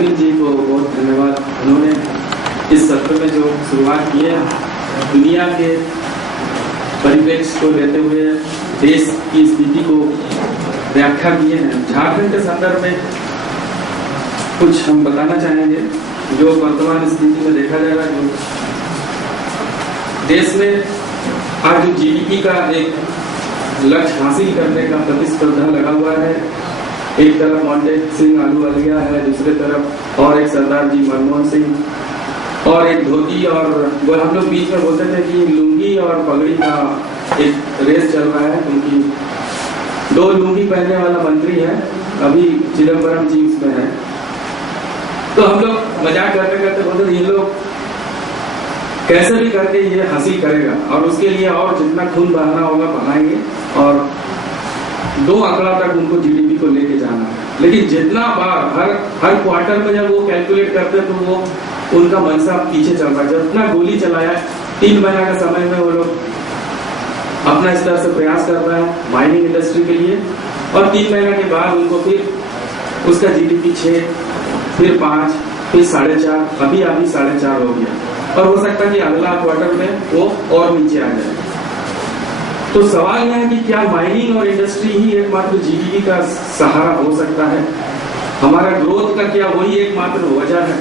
जी को बहुत धन्यवाद। उन्होंने इस सत्र में जो शुरुआत की है, दुनिया के परिप्रेक्ष्य को लेते हुए देश की स्थिति को व्याख्या किए हैं। झारखंड के संदर्भ में कुछ हम बताना चाहेंगे जो वर्तमान स्थिति में देखा जाएगा। जो देश में आज जो जीडीपी का एक लक्ष्य हासिल करने का प्रतिस्पर्धा लगा हुआ है, एक तरफ मोंटेक सिंह आलूवालिया है, दूसरे तरफ और एक सरदार जी मनमोहन सिंह और एक धोती, और वो हम लोग बीच में बोलते थे कि लुंगी और पगड़ी का एक रेस चल रहा है, क्योंकि दो लुंगी पहनने वाला मंत्री है, अभी चिदम्बरम जी उसमें है। तो हम लोग मजाक करते करते बोलते थे ये लोग कैसे भी करके ये हासिल करेगा, और उसके लिए और जितना खून बहाना होगा बहाएंगे, और 2 आंकड़ा तक उनको जीडीपी को लेके जाना है। लेकिन जितना बार हर क्वार्टर में जब वो कैलकुलेट करते तो वो उनका मनसा पीछे चल रहा है। जितना गोली चलाया 3 महीना का समय में वो लोग अपना स्तर से प्रयास कर रहा है माइनिंग इंडस्ट्री के लिए, और 3 महीना के बाद उनको फिर उसका जीडीपी 6, फिर 5, फिर 4.5, अभी 4.5 हो गया, और हो सकता है कि अगला क्वार्टर में वो और नीचे आ जाए। तो सवाल यह है कि क्या माइनिंग और इंडस्ट्री ही एकमात्र जीडीपी का सहारा हो सकता है? हमारा ग्रोथ का क्या वही एकमात्र वजह है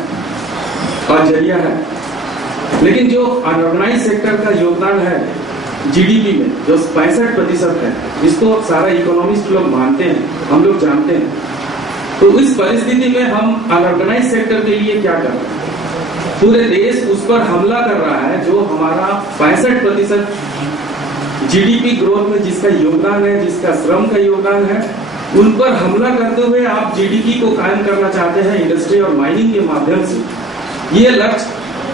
और जरिया है? लेकिन जो अनऑर्गेनाइज सेक्टर का योगदान है जीडीपी में, जो 65% है, इसको सारा इकोनॉमिस्ट लोग मानते हैं, हम लोग जानते हैं। तो इस परिस्थिति में हम अनऑर्गेनाइज सेक्टर के लिए क्या कर रहे हैं? पूरे देश उस पर हमला कर रहा है जो हमारा 65% जीडीपी ग्रोथ में जिसका योगदान है, जिसका श्रम का योगदान है, उन पर हमला करते हुए आप जीडीपी को कायम करना चाहते हैं इंडस्ट्री और माइनिंग के माध्यम से। ये लक्ष्य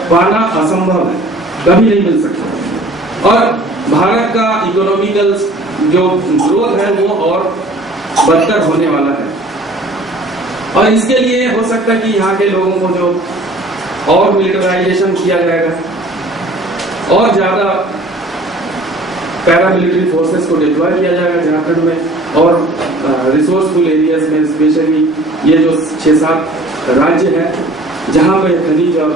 पाना असंभव है, कभी नहीं मिल सकता, और भारत का इकोनॉमिकल जो ग्रोथ है वो और बदतर होने वाला है। और इसके लिए हो सकता है कि यहाँ के लोगों को जो और मिलिटराइजेशन किया जाएगा, और ज्यादा पैरामिलिट्री फोर्सेस को डिप्लॉय किया जाएगा झारखंड में, और रिसोर्सफुल एरियाज में, स्पेशली ये जो 6-7 राज्य है जहां पे खनिज और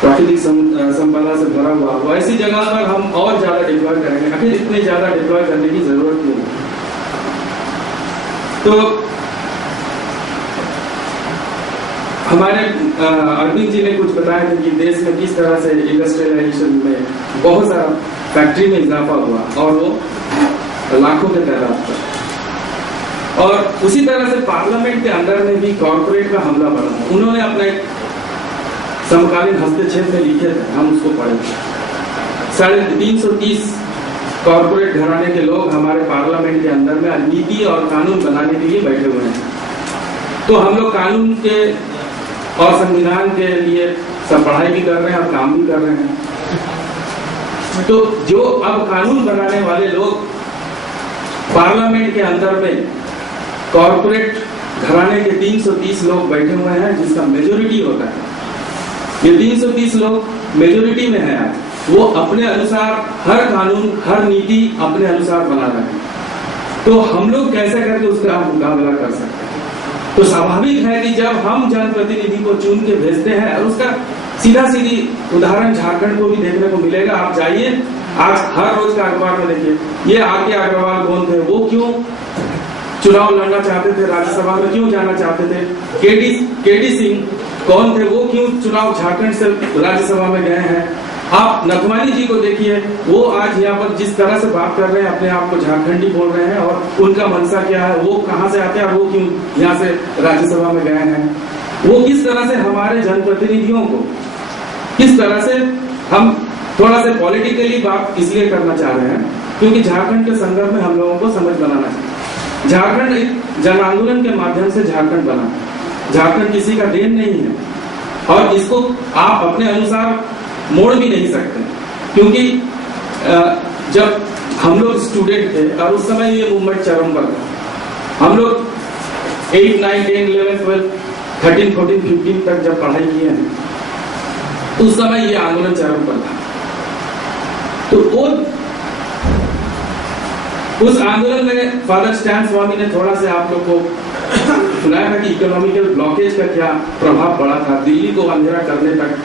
प्राकृतिक संपदा से भरा हुआ, वो ऐसी जगह पर हम और ज्यादा डिप्लॉय करेंगे। आखिर इतने ज्यादा डिप्लॉय करने की जरूरत क्यों है? तो हमारे अरविंद जी ने कुछ बताया था कि देश में किस तरह से इंडस्ट्रियलाइजेशन में बहुत सारा फैक्ट्री में इजाफा हुआ, और वो लाखों के तादाद पर। और उसी तरह से पार्लियामेंट के अंदर में भी कॉर्पोरेट का हमला बढ़ा। उन्होंने अपने समकालीन हस्तक्षेप में लिखे थे, हम उसको पढ़े। 330 कॉर्पोरेट घराने के लोग हमारे पार्लियामेंट के अंदर में नीति और कानून बनाने के लिए बैठे हुए हैं। तो हम लोग कानून के और संविधान के लिए सब पढ़ाई भी कर रहे हैं और काम भी कर रहे हैं। तो जो अब कानून बनाने वाले लोग पार्लियामेंट के अंदर में कॉर्पोरेट घराने के 330 लोग बैठे हुए हैं, जिसका मेजोरिटी होता है। ये 330 लोग मेजोरिटी में है आज, वो अपने अनुसार हर कानून, हर नीति अपने अनुसार बना रहे हैं। तो हम लोग कैसे करके उसका मुकाबला कर सकते हैं? तो स्वाभाविक है कि जब हम जनप्रतिनिधि को चुन के भेजते हैं, और उसका सीधा सीधी उदाहरण झारखंड को भी देखने को मिलेगा। आप जाइए, आज हर रोज का अखबार में देखिए, ये आके अग्रवाल कौन थे, वो क्यों चुनाव लड़ना चाहते थे, राज्यसभा में क्यों जाना चाहते थे। केडी सिंह कौन थे, वो क्यों चुनाव झारखंड से राज्यसभा में गए हैं। आप नथवानी जी को देखिए, वो आज यहाँ पर जिस तरह से बात कर रहे हैं, अपने आप को झारखंडी बोल रहे हैं, और उनका मनसा क्या है, वो कहाँ से आते हैं, और वो क्यों यहाँ से राज्यसभा में गए हैं। वो किस तरह से हमारे जनप्रतिनिधियों को, किस तरह से हम थोड़ा से पॉलिटिकली बात इसलिए करना चाह रहे हैं क्योंकि झारखंड के संदर्भ में हम लोगों को समझ बनाना चाहिए। झारखंड एक जन आंदोलन के माध्यम से झारखंड बना, झारखंड किसी का देन नहीं है, और इसको आप अपने अनुसार मोड़ भी नहीं सकते। क्योंकि जब हम लोग स्टूडेंट थे और उस समय ये मूवमेंट चरम पर था, हम लोग 8, 9, 10, 11, 12, 13, 14, 15 तक जब पढ़ाई किए हैं, उस समय ये आंदोलन चरम पर था। तो उस आंदोलन में फादर स्टैन स्वामी ने थोड़ा से आप लोग को सुनाया था कि इकोनॉमिकल ब्लॉकेज का क्या प्रभाव पड़ा था, दिल्ली को अंधेरा करने तक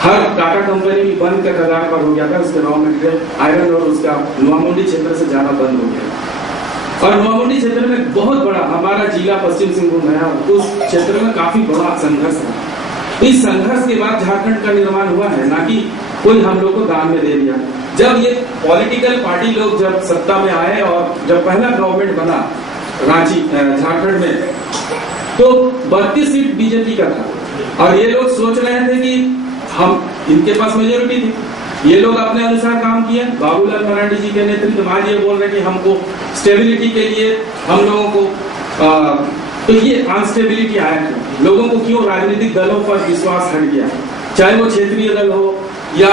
हर टाटा कंपनी भी बंद के कगार पर हो गया था, उसके रॉ मटेरियल आयरन और उसका नोआमुंडी क्षेत्र से जाना बंद हो गया। और नोआमुंडी क्षेत्र में बहुत बड़ा हमारा जिला पश्चिम सिंहभूम है, उस क्षेत्र में काफी बड़ा संघर्ष है। इस संघर्ष के बाद झारखंड का निर्माण हुआ है, ना कि कोई हम लोग को दान में दे दिया। जब ये पॉलिटिकल पार्टी लोग जब सत्ता में आए और जब पहला गवर्नमेंट बना रांची झारखंड में, तो 32 सीट बीजेपी का था और ये लोग सोच रहे थे कि हम इनके पास मेजोरिटी थी, ये लोग अपने अनुसार काम किए। बाबूलाल मरांडी जी के नेतृत्व में आज ये बोल रहे कि हमको स्टेबिलिटी के लिए हम लोगों को तो ये अनस्टेबिलिटी आया क्यों, लोगों को क्यों राजनीतिक दलों पर विश्वास हट गया, चाहे वो क्षेत्रीय दल हो या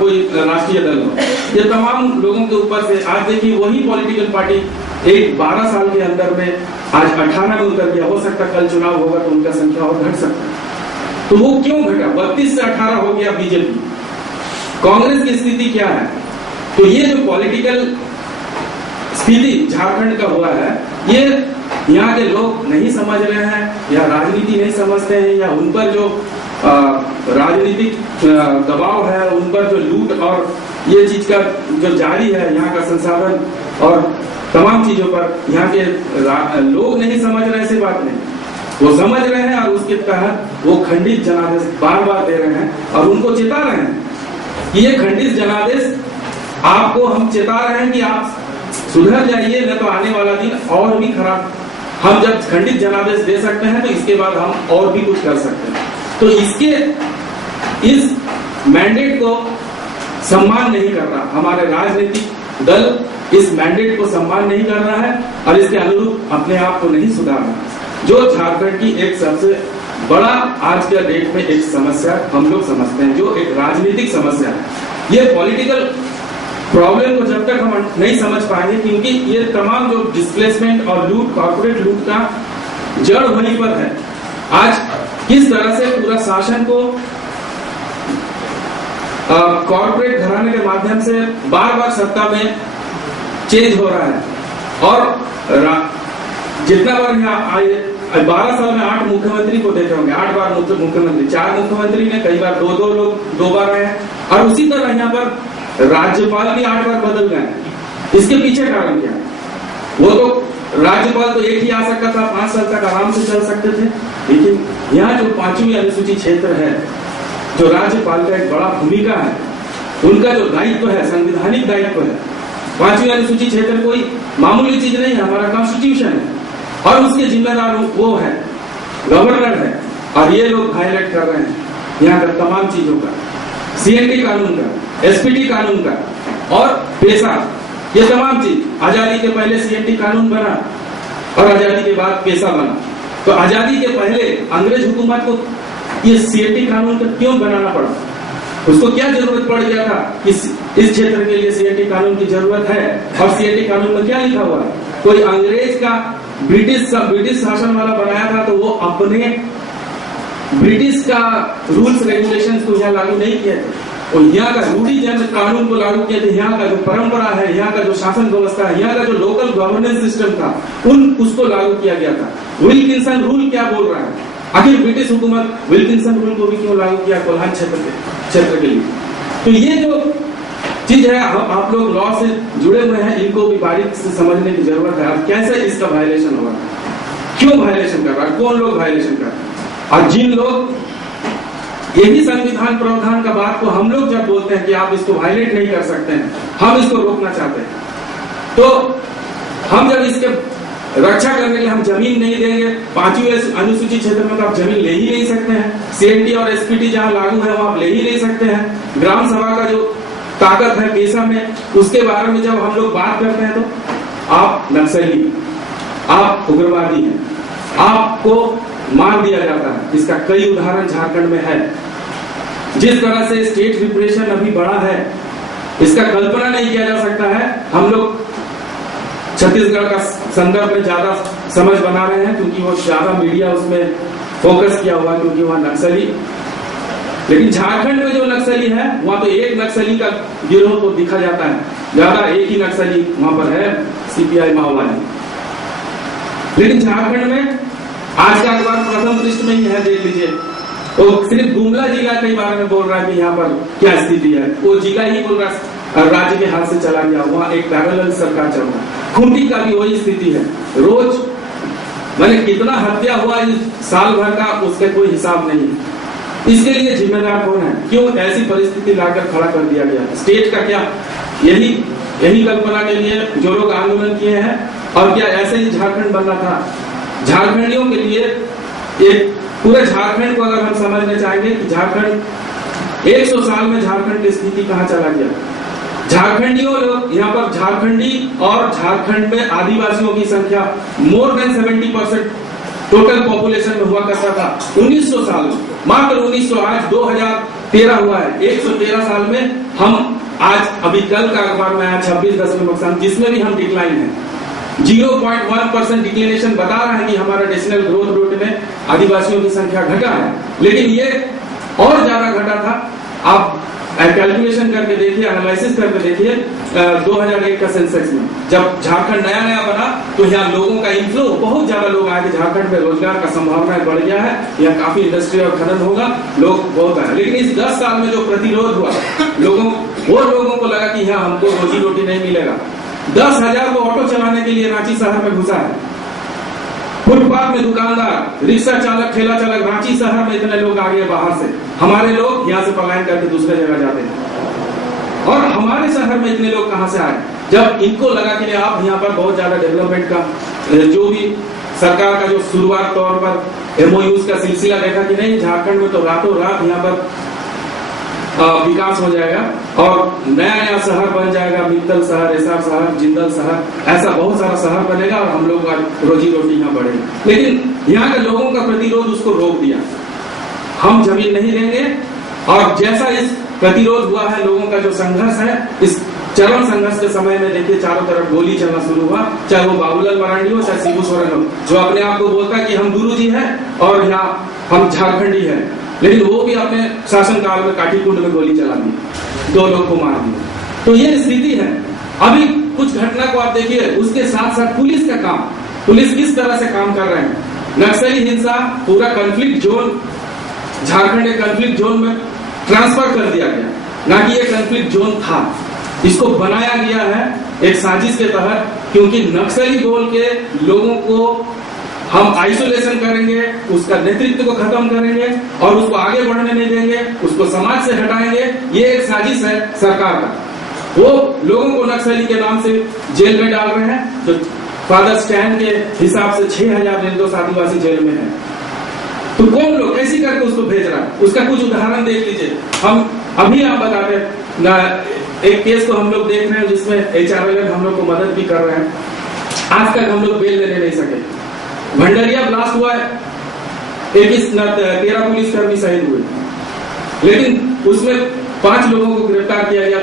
कोई राष्ट्रीय दल हो, ये तमाम लोगों के ऊपर से आज देखिए वही पॉलिटिकल पार्टी एक 12 साल के अंदर में आज 18 में उतर गया। हो सकता कल चुनाव होगा तो उनका संख्या और घट सकता है, तो वो क्यों घटा, 32 से 18 हो गया बीजेपी। कांग्रेस की स्थिति क्या है, तो ये जो पॉलिटिकल स्थिति झारखंड का हुआ है, ये यहाँ के लोग नहीं समझ रहे हैं या राजनीति नहीं समझते हैं, या उन पर जो राजनीतिक दबाव है, उन पर जो लूट और ये चीज का जो जारी है, यहाँ का संसाधन और तमाम चीजों पर यहाँ के लोग नहीं समझ रहे, ऐसी बात नहीं, वो समझ रहे हैं और उसके तहत वो खंडित जनादेश बार बार दे रहे हैं और उनको चेता रहे हैं कि ये खंडित जनादेश आपको हम चेता रहे हैं कि आप सुधर जाइए, न तो आने वाला दिन और भी खराब। हम जब खंडित जनादेश दे सकते हैं तो इसके बाद हम और भी कुछ कर सकते हैं। तो इसके इस मैंडेट को सम्मान नहीं कर रहा हमारे राजनीतिक दल, इस मैंडेट को सम्मान नहीं कर रहा है और इसके अनुरूप अपने आप को नहीं सुधार रहा, जो झारखंड की एक सबसे बड़ा आज के डेट में एक समस्या हम लोग समझते हैं, जो एक राजनीतिक समस्या है। ये पॉलिटिकल प्रॉब्लम को जब तक हम नहीं समझ पाएंगे, क्योंकि ये तमाम जो डिस्प्लेसमेंट और लूट, कॉर्पोरेट लूट का जड़ वहीं पर है। आज किस तरह से पूरा शासन को कॉर्पोरेट घराने के माध्यम से बार बार सत्ता में चेंज हो रहा है और जितना बार यहाँ आए 12 साल में 8 मुख्यमंत्री को देखे होंगे, 8 बार मुख्यमंत्री, 4 मुख्यमंत्री ने कई बार 2 लोग 2 बार आए और उसी तरह यहाँ पर राज्यपाल भी 8 बार बदल गए। इसके पीछे कारण क्या है? वो तो राज्यपाल तो एक ही आ सकता था, 5 साल तक आराम से चल सकते थे, लेकिन यहाँ जो 5वीं अनुसूची क्षेत्र है, जो राज्यपाल का एक बड़ा भूमिका है, उनका जो दायित्व है, संवैधानिक दायित्व है, 5वीं अनुसूची क्षेत्र कोई मामूली चीज नहीं है, हमारा कॉन्स्टिट्यूशन है और उसके जिम्मेदार वो है, गवर्नर है, और ये लोग वायलेट कर रहे हैं यहाँ का तमाम चीजों का, सीएनटी कानून का, एसपीटी कानून का और पेशा, ये तमाम चीज। आजादी के पहले सीएनटी कानून बना और आजादी के बाद पेशा बना, तो आजादी के पहले अंग्रेज हुकूमत को ये सीएनटी कानून का क्यों बनाना पड़ा? उसको क्या जरूरत पड़ गया था? इस क्षेत्र के लिए सीएनटी कानून की जरूरत है और सीएनटी कानून में क्या लिखा हुआ है? कोई अंग्रेज का ब्रिटिश शासन वाला बनाया था तो वो अपने ब्रिटिश का रूल्स रेगुलेशंस को यहाँ लागू नहीं किए थे, और यहाँ का रूढ़िजन्य कानून को लागू किए थे। यहाँ का जो परंपरा है, यहाँ का जो शासन व्यवस्था है, यहाँ का जो लोकल गवर्नेंस सिस्टम था, उसको लागू किया गया था। विल्किंसन रूल क्या बोल रहा है? आखिर ब्रिटिश हुकूमत विल्किंसन रूल को भी क्यों लागू किया कोल्हान क्षेत्र के लिए? तो ये जो चीज है, आप लोग लॉ से जुड़े हुए हैं, इनको भी बारीक से समझने की जरूरत है। अब कैसे इसका वायलेशन हो रहा है, क्यों वायलेशन कर रहा है, कौन लोग वायलेशन कर रहे हैं, और जिन लोग यही संविधान प्रावधान का बात को हम लोग जब बोलते हैं कि आप इसको वायलेट नहीं कर सकते हैं, हम इसको रोकना चाहते हैं, तो हम जब इसके रक्षा करने के लिए हम जमीन नहीं देंगे, 5वीं अनुसूची क्षेत्र में तो आप जमीन ले ही नहीं सकते हैं, सीएनटी और एसपीटी जहां लागू है वहां आप ले ही नहीं सकते हैं। ग्राम सभा का जो ताकत है पेशा में, उसके बारे में जब हम लोग बात करते हैं तो आप नक्सली, आप उग्रवादी हैं, आपको मार दिया जाता है। इसका कई उदाहरण झारखंड में है। जिस तरह से स्टेट रिप्रेशन अभी बढ़ा है, इसका कल्पना नहीं किया जा सकता है। हम लोग छत्तीसगढ़ का संदर्भ में ज्यादा समझ बना रहे हैं क्योंकि वो ज्यादा मीडिया उसमें फोकस किया हुआ, क्योंकि वहां नक्सली, लेकिन झारखंड में जो नक्सली है वहां तो एक नक्सली का गिरोह को दिखा जाता है, ज्यादा एक ही नक्सली वहां पर है, सीपीआई माओवादी। लेकिन झारखंड में आज का अखबार प्रथम पृष्ठ में ही है, देख लीजिए। वो सिर्फ गुमला जिला के बारे में बोल रहा है कि यहाँ पर क्या स्थिति है। वो जिला ही बोल रहा है राज्य के हाथ से चला गया, वहाँ एक पैरेलल सरकार चल रहा है। खूंटी का भी वही स्थिति है। रोज मैंने कितना हत्या हुआ इस साल भर का, उसका कोई हिसाब नहीं। इसके लिए जिम्मेदार कौन है? क्यों ऐसी परिस्थिति लाकर खड़ा कर दिया गया? स्टेट का क्या यही कल्पना के लिए जो लोग आंदोलन किए हैं? और क्या ऐसे ही झारखंड बनना था? झारखंडियों के लिए एक पूरे झारखंड को अगर हम समझना चाहेंगे कि झारखंड 100 साल में झारखंड की स्थिति कहाँ चला गया। झारखंडियों लोग यहाँ पर झारखंडी और झारखंड में आदिवासियों की संख्या मोर देन 70% टोटल पॉपुलेशन में हुआ करता था 1900 साल में। मात्र 1900, आज 2013 हुआ है। 113 साल में हम आज अभी कल का अखबार में आया 26.7, जिसमें भी हम डिक्लाइन है। 0.1% डिक्लिनेशन बता रहा है कि हमारा नेशनल ग्रोथ रेट में आदिवासियों की संख्या घटा है, लेकिन ये और ज्यादा घटा था। आप कैलकुलेशन करके देखिए, एनालिसिस करके देखिए 2001 का सेंसेक्स में जब झारखंड नया बना तो यहाँ लोगों का इनफ्लो, बहुत ज्यादा लोग आए थे। झारखंड में रोजगार का संभावना बढ़ गया है, यहाँ काफी इंडस्ट्री और खनन होगा, लोग बहुत आए। लेकिन इस 10 साल में जो प्रतिरोध हुआ, लोगों को लगा कि यहाँ हमको रोजी रोटी नहीं मिलेगा। 10,000 को ऑटो चलाने के लिए रांची शहर में घुसा है। फुटपाथ में दुकानदार, रिक्शा चालक, ठेला चालक, रांची शहर में इतने लोग आ गए बाहर से। हमारे लोग यहाँ से पलायन करके दूसरे जगह जाते हैं, और हमारे शहर में इतने लोग कहाँ से आए? जब इनको लगा कि आप यहाँ पर बहुत ज्यादा डेवलपमेंट का जो भी सरकार का जो शुरुआत तौर पर MOUs का सिलसिला देखा कि नहीं, झारखंड में तो रातों रात यहाँ पर विकास हो जाएगा और नया शहर बन जाएगा। मित्तल शहर, एसआर शहर, जिंदल शहर, ऐसा बहुत सारा शहर बनेगा और हम लोग का रोजी रोटी यहाँ बढ़ेगी। लेकिन यहाँ के लोगों का प्रतिरोध उसको रोक दिया। हम जमीन नहीं देंगे। और जैसा इस प्रतिरोध हुआ है, लोगों का जो संघर्ष है, इस चरम संघर्ष के समय में देखिए चारों तरफ गोली चलना शुरू हुआ। चाहे वो बाबूलाल मरांडी हो, चाहे शिबू सोरेन हो, जो अपने आप को बोलता है कि हम गुरुजी हैं और यहाँ हम झारखंडी हैं, लेकिन वो भी अपने शासनकाल में काठीकुंड में गोली चला दी, 2 लोग को मार दिया। तो ये स्थिति है। अभी कुछ घटना को आप देखिए, उसके साथ साथ पुलिस का काम, पुलिस किस तरह से काम कर रहे हैं। नक्सली हिंसा, पूरा कॉन्फ्लिक्ट जोन, झारखंड एक कॉन्फ्लिक्ट जोन में ट्रांसफर कर दिया गया, ना कि ये कॉन्फ्लिक्ट जोन था। इसको बनाया गया है एक साजिश के तहत, क्योंकि नक्सली बोल के लोगों को हम आइसोलेशन करेंगे, उसका नेतृत्व को खत्म करेंगे और उसको आगे बढ़ने नहीं देंगे, उसको समाज से हटाएंगे। ये एक साजिश है सरकार का। वो लोगों को नक्सली के नाम से जेल में डाल रहे हैं। तो फादर स्टैंड के हिसाब से 6,000 निर्दोष आदिवासी जेल में है। तो कौन लोग कैसी करके उसको भेज रहा है? उसका कुछ उदाहरण देख लीजिए। हम अभी आप बताते हैं, एक केस को हम लोग देख रहे हैं जिसमें HRL हम लोग को मदद भी कर रहे हैं। आज तक हम लोग बेल लेने नहीं सके। भंडरिया ब्लास्ट हुआ है, 13 पुलिसकर्मी शहीद हुए, लेकिन उसमें 5 लोगों को गिरफ्तार किया गया